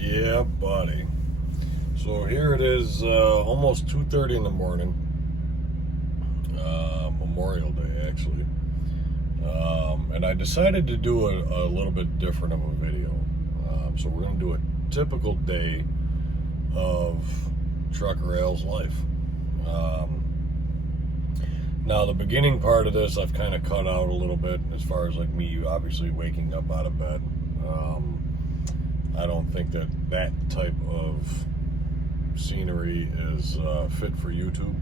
Yeah, buddy. So here it is, almost 2:30 in the morning. Memorial Day, actually. And I decided to do a little bit different of a video. So we're going to do a typical day of Trucker Al's life. Now, the beginning part of this I've kind of cut out a little bit as far as like me obviously waking up out of bed. I don't think that type of scenery is fit for YouTube.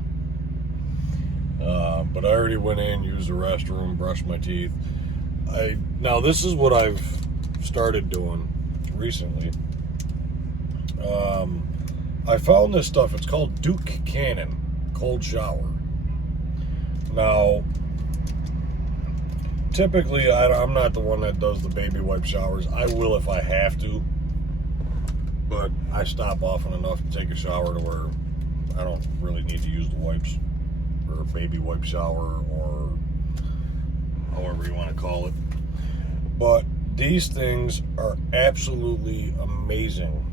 But I already went in, used the restroom, brushed my teeth. Now this is what I've started doing recently. I found this stuff. It's called Duke Cannon Cold Shower. Now, typically I'm not the one that does the baby wipe showers. I will if I have to, but I stop often enough to take a shower to where I don't really need to use the wipes, or a baby wipe shower, or however you want to call it. But these things are absolutely amazing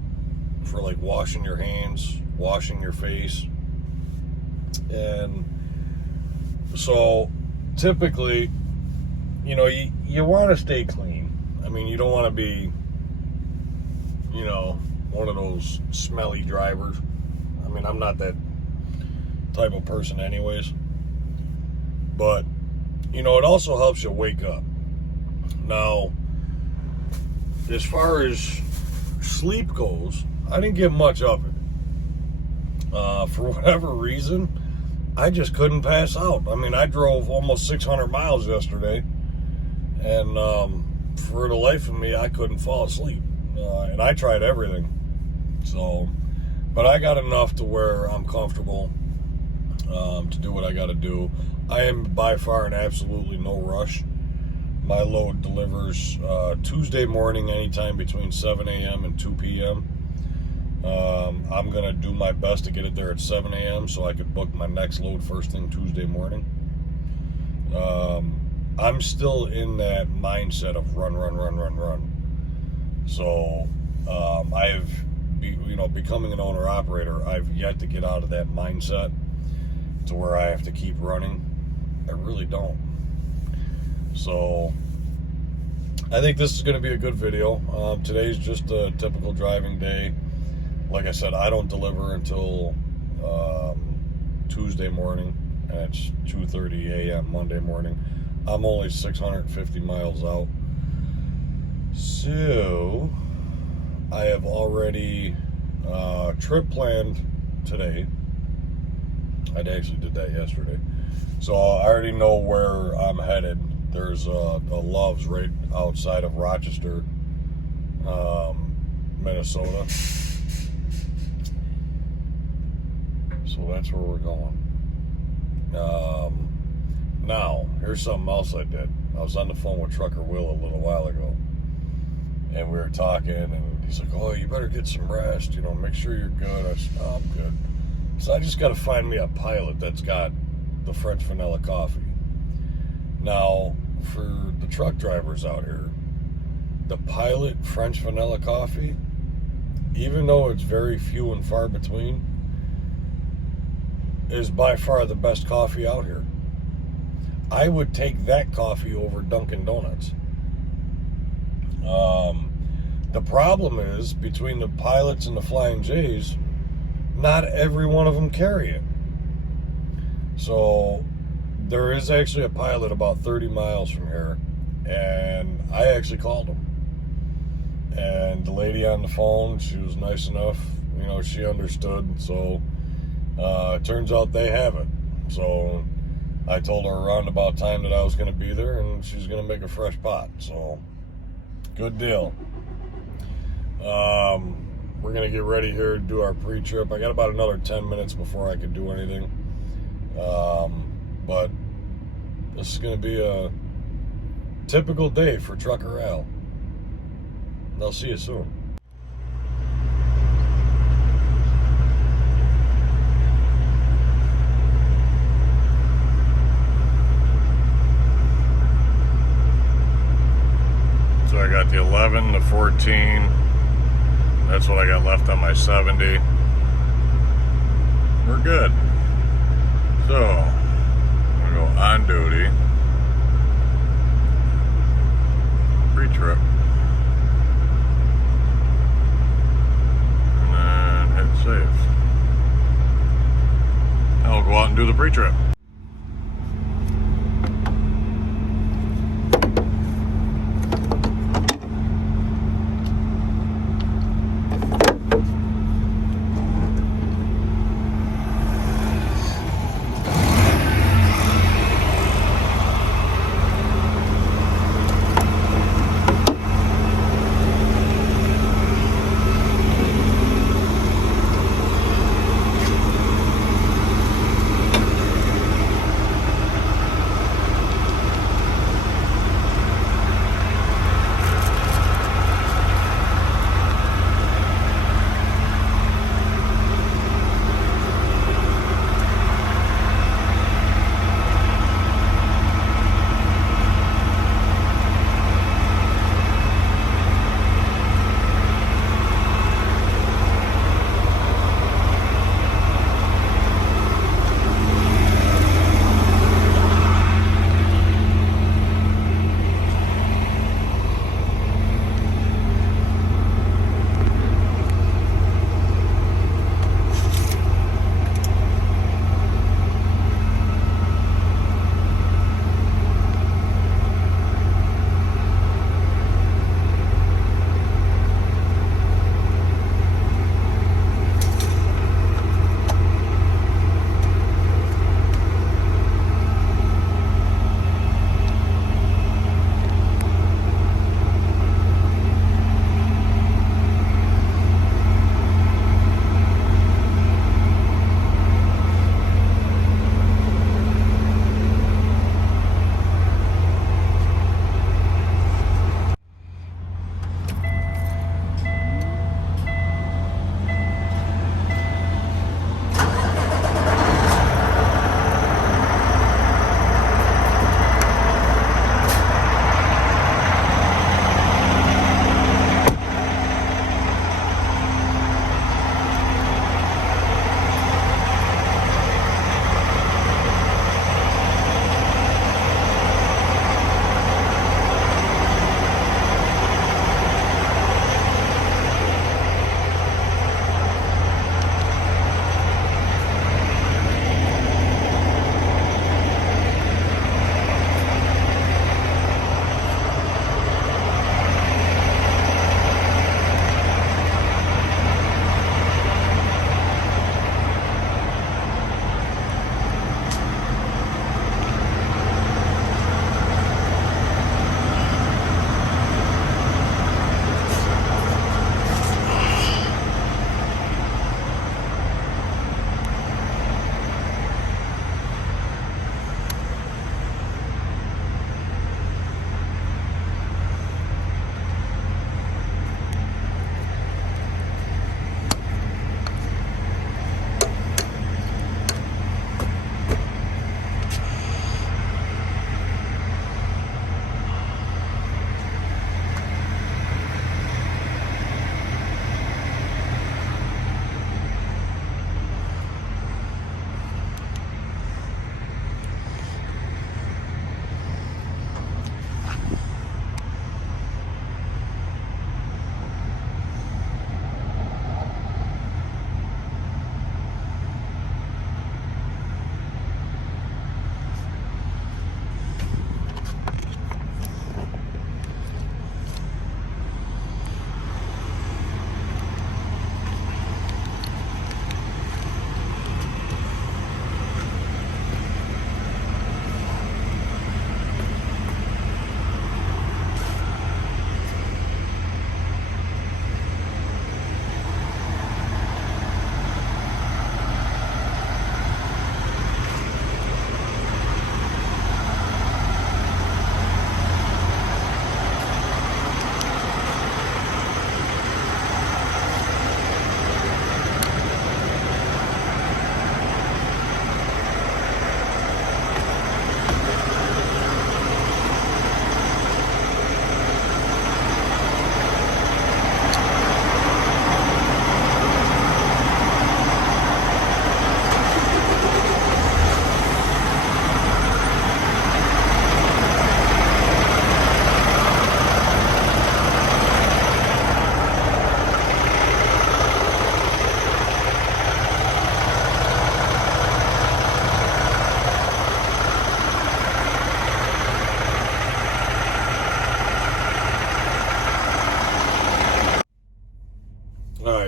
for like washing your hands, washing your face. And so typically, you know, you want to stay clean. I mean, you don't want to be, you know, one of those smelly drivers. I mean, I'm not that type of person anyways. But, you know, it also helps you wake up. Now, as far as sleep goes, I didn't get much of it. For whatever reason, I just couldn't pass out. I mean, I drove almost 600 miles yesterday, and for the life of me, I couldn't fall asleep. And I tried everything. So, but I got enough to where I'm comfortable to do what I got to do. I am by far in absolutely no rush. My load delivers Tuesday morning anytime between 7 a.m. and 2 p.m. I'm going to do my best to get it there at 7 a.m. so I could book my next load first thing Tuesday morning. I'm still in that mindset of run. So becoming an owner-operator, I've yet to get out of that mindset to where I have to keep running. I really don't. So I think this is going to be a good video. Today's just a typical driving day. Like I said, I don't deliver until Tuesday morning, and it's 2:30 a.m. Monday morning. I'm only 650 miles out. So I have already trip planned today. I actually did that yesterday. So I already know where I'm headed. There's a Love's right outside of Rochester, Minnesota. So that's where we're going. Now, here's something else I did. I was on the phone with Trucker Will a little while ago, and we were talking, and he's like, "Oh, you better get some rest, you know, make sure you're good." I said, "Oh, I'm good." So I just got to find me a Pilot that's got the French vanilla coffee. Now, for the truck drivers out here, the Pilot French vanilla coffee, even though it's very few and far between, is by far the best coffee out here. I would take that coffee over Dunkin' Donuts. The problem is, between the Pilots and the Flying J's, not every one of them carry it. So there is actually a Pilot about 30 miles from here, and I actually called them. And the lady on the phone, she was nice enough, you know, she understood. So it turns out they have it. So I told her around about time that I was going to be there, and she's going to make a fresh pot. So good deal. We're going to get ready here to do our pre-trip. I got about another 10 minutes before I could do anything. But this is going to be a typical day for Trucker Al. I'll see you soon. So I got the 11, the 14, That's what I got left on my 70. We're good. So, I'm going to go on duty. Pre-trip. And then hit save. I'll go out and do the pre-trip.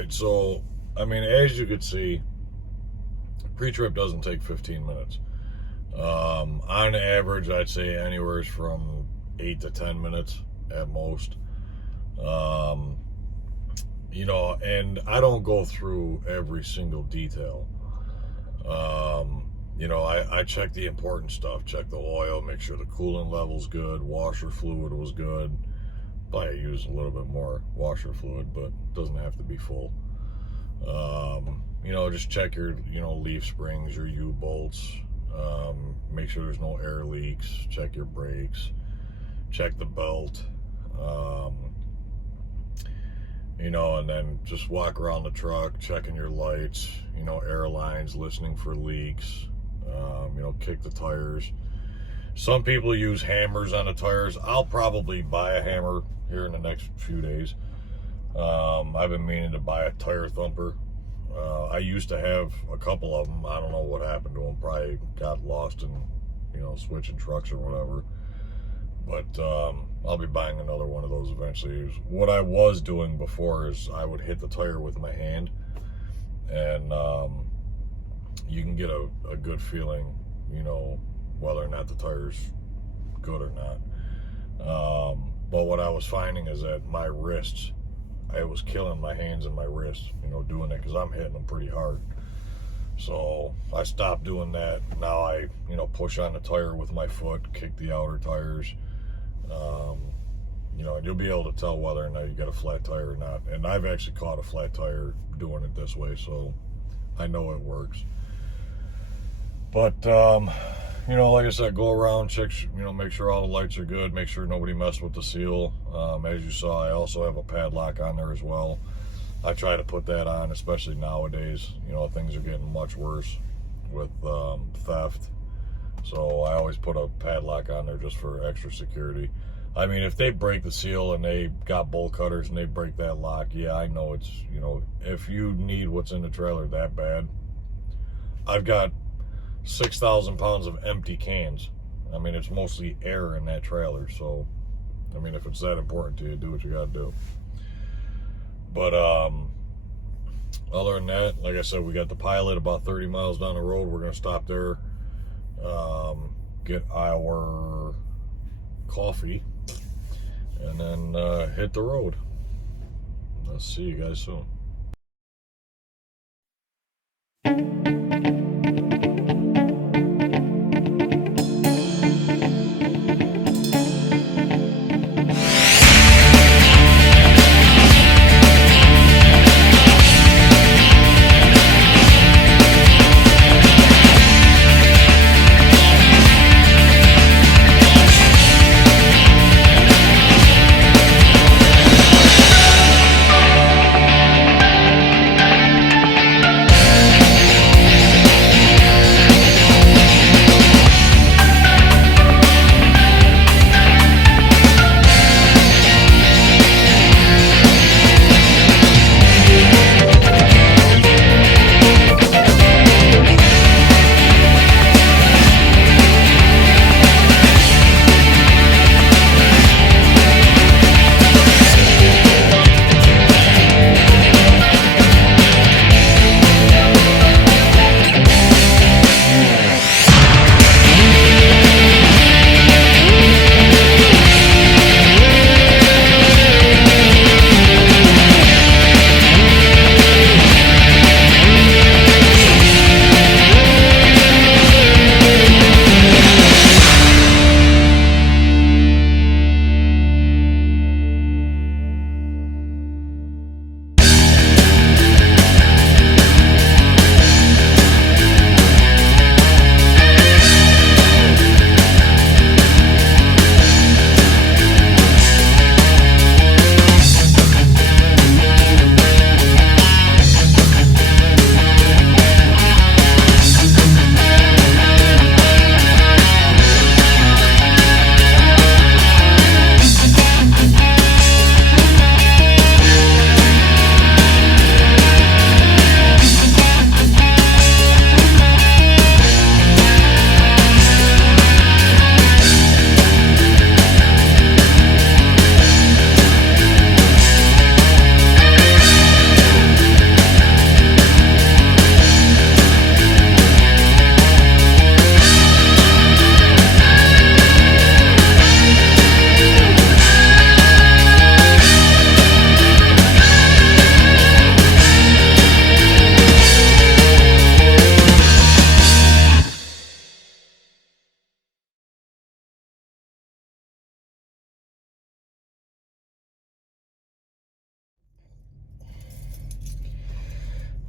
right, so I mean, as you could see, pre-trip doesn't take 15 minutes. On average, I'd say anywhere from 8 to 10 minutes at most. You know, and I don't go through every single detail. You know, I check the important stuff, check the oil, make sure the coolant level's good, washer fluid was good. Probably use a little bit more washer fluid, but it doesn't have to be full. You know, just check your, you know, leaf springs, your U-bolts, make sure there's no air leaks, check your brakes, check the belt, you know, and then just walk around the truck, checking your lights, you know, air lines, listening for leaks, you know, kick the tires. Some people use hammers on the tires. I'll probably buy a hammer here in the next few days. I've been meaning to buy a tire thumper. I used to have a couple of them. I don't know what happened to them. Probably got lost in, you know, switching trucks or whatever. But I'll be buying another one of those eventually. What I was doing before is I would hit the tire with my hand, and you can get a good feeling, you know, whether or not the tire's good or not. But what I was finding is that my wrists, I was killing my hands and my wrists, you know, doing it, because I'm hitting them pretty hard. So I stopped doing that. Now I, you know, push on the tire with my foot, kick the outer tires. You know, and you'll be able to tell whether or not you got a flat tire or not. And I've actually caught a flat tire doing it this way, so I know it works. But you know, like I said, go around, check, you know, make sure all the lights are good, make sure nobody messed with the seal. As you saw, I also have a padlock on there as well. I try to put that on, especially nowadays. You know, things are getting much worse with theft. So I always put a padlock on there just for extra security. I mean, if they break the seal and they got bolt cutters and they break that lock, yeah, I know it's, you know, if you need what's in the trailer that bad, I've got 6,000 pounds of empty cans. I mean, it's mostly air in that trailer, so I mean, if it's that important to you, do what you gotta do. But other than that, like I said, we got the Pilot about 30 miles down the road. We're gonna stop there, get our coffee, and then hit the road. I'll see you guys soon.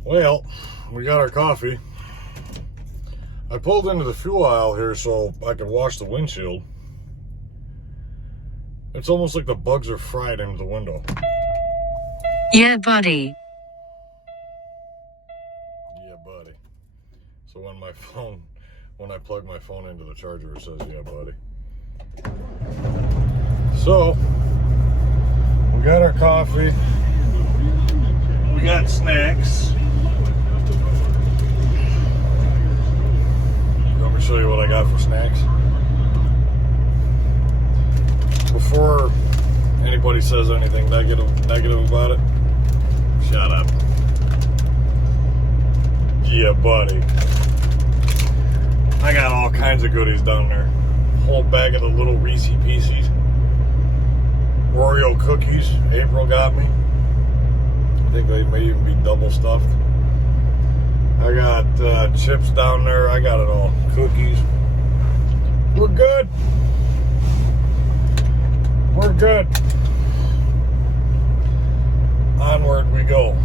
Well, we got our coffee. I pulled into the fuel aisle here so I could wash the windshield. It's almost like the bugs are fried into the window. Yeah, buddy. Yeah, buddy. So when I plug my phone into the charger, it says, yeah, buddy. So, we got our coffee. We got snacks. You want me to show you what I got for snacks? Before anybody says anything negative about it, shut up. Yeah, buddy. I got all kinds of goodies down there. Whole bag of the little Reese Pieces. Oreo cookies. April got me. I think they may even be double stuffed. I got chips down there. I got it all. Cookies. We're good. We're good. Onward we go.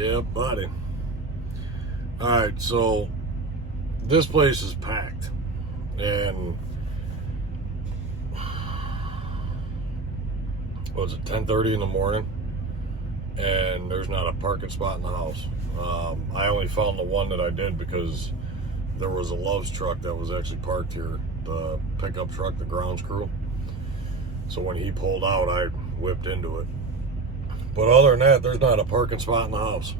Yeah, buddy. Alright, so this place is packed. And what was it, 10:30 in the morning? And there's not a parking spot in the house. I only found the one that I did because there was a Love's truck that was actually parked here, the pickup truck, the grounds crew. So when he pulled out, I whipped into it. But other than that, there's not a parking spot in the house.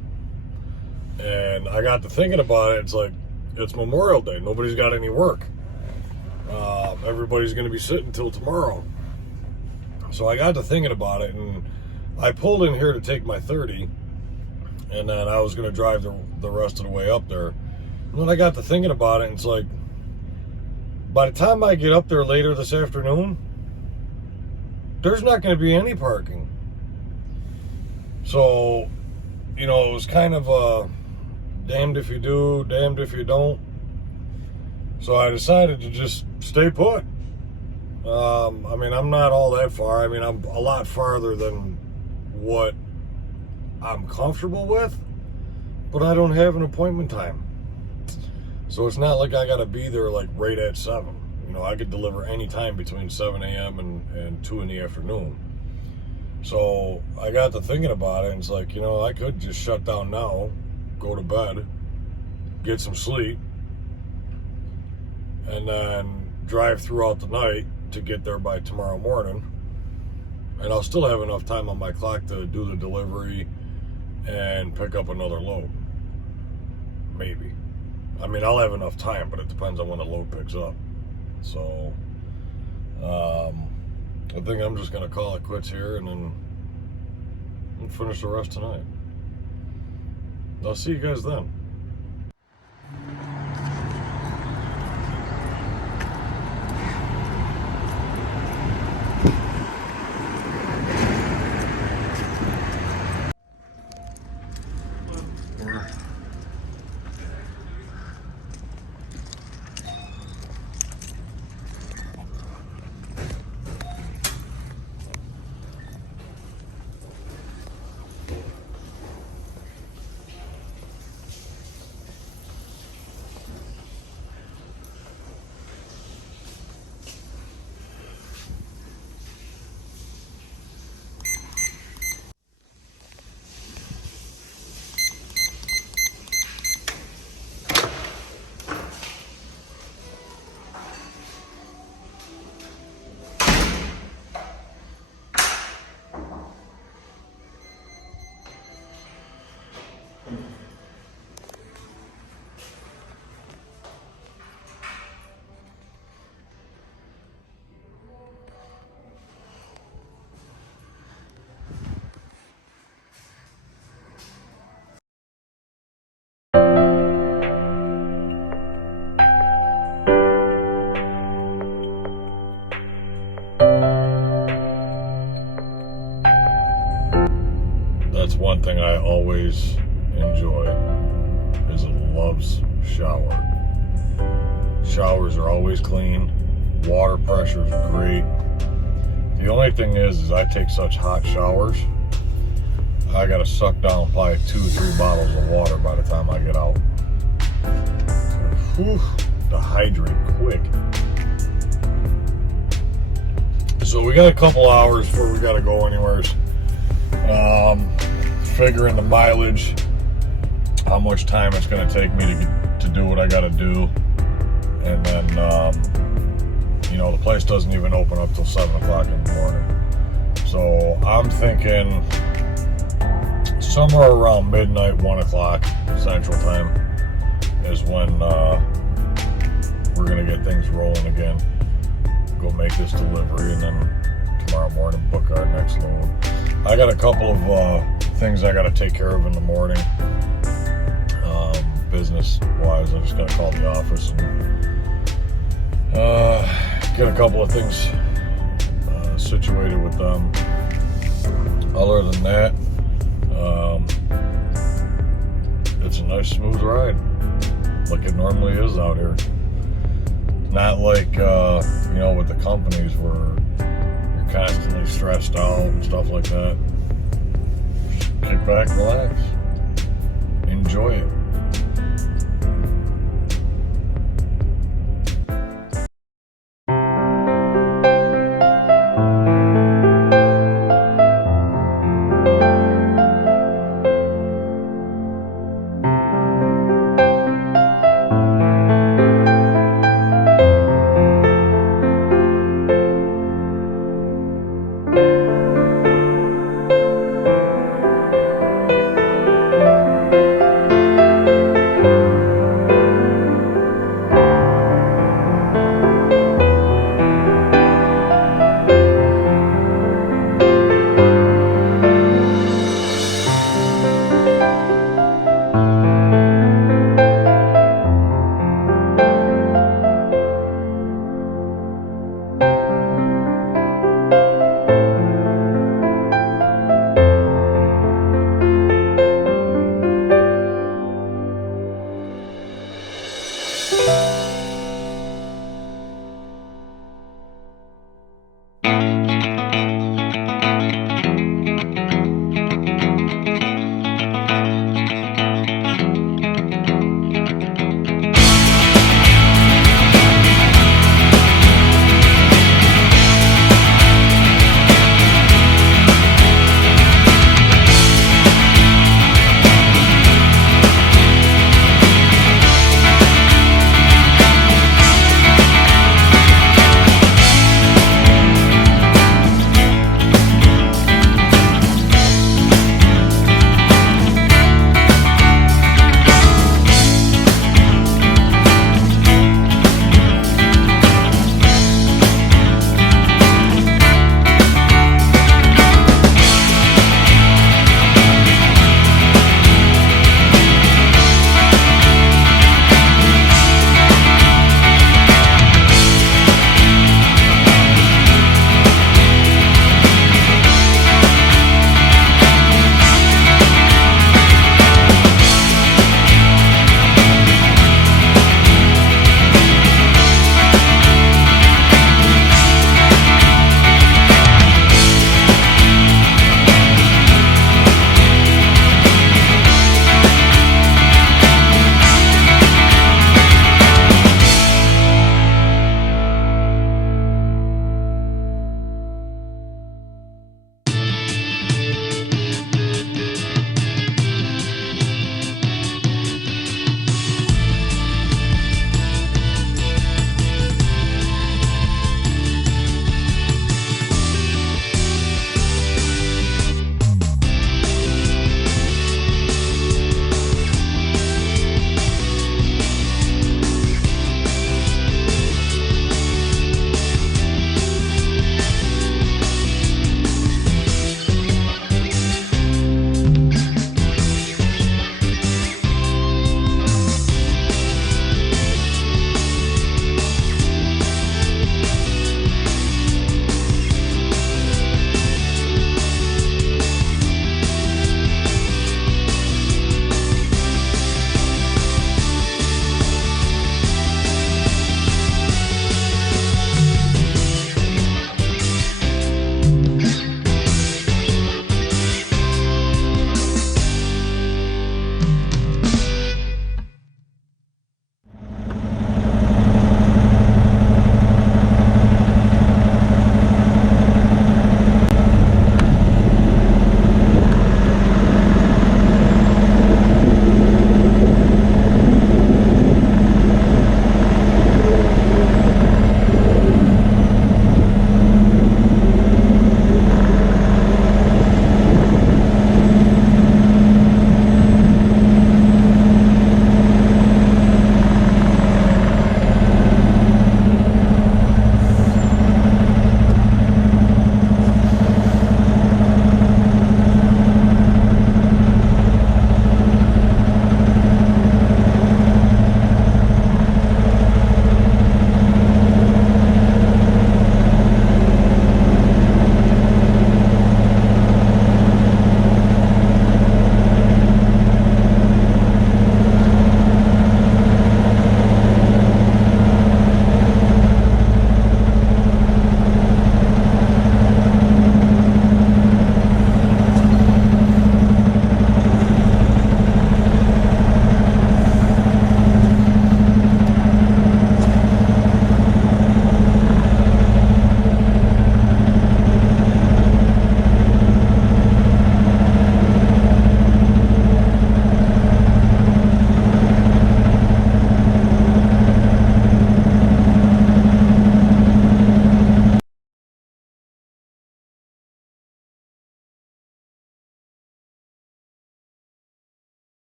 And I got to thinking about it. It's like, it's Memorial Day. Nobody's got any work. Everybody's going to be sitting till tomorrow. So I got to thinking about it, and I pulled in here to take my 30, and then I was going to drive the rest of the way up there. And then I got to thinking about it, and it's like, by the time I get up there later this afternoon, there's not going to be any parking. So, you know, it was kind of a damned if you do, damned if you don't. So I decided to just stay put. I mean, I'm not all that far. I mean, I'm a lot farther than what I'm comfortable with, but I don't have an appointment time. So it's not like I got to be there like right at 7. You know, I could deliver any time between 7 a.m. and 2 in the afternoon. So I got to thinking about it, and it's like, you know, I could just shut down now, go to bed, get some sleep, and then drive throughout the night to get there by tomorrow morning. And I'll still have enough time on my clock to do the delivery and pick up another load. Maybe. I mean, I'll have enough time, but it depends on when the load picks up. So, I think I'm just going to call it quits here and then finish the rest tonight. I'll see you guys then. That's one thing I always enjoy, is a Love's shower. Showers are always clean. Water pressure is great. The only thing is I take such hot showers, I gotta suck down probably 2 or 3 bottles of water by the time I get out. Whew, dehydrate quick. So we got a couple hours before we gotta go anywhere. Figuring the mileage, how much time it's going to take me to do what I got to do, and then you know, the place doesn't even open up till 7 o'clock in the morning. So I'm thinking somewhere around midnight, 1 o'clock Central Time is when we're going to get things rolling again. Go make this delivery, and then tomorrow morning book our next load. I got a couple of things I got to take care of in the morning, business-wise. I just got to call the office and get a couple of things situated with them. Other than that, it's a nice smooth ride, like it normally is out here. Not like you know, with the companies where you're constantly stressed out and stuff like that. Just kick back, relax. enjoy it.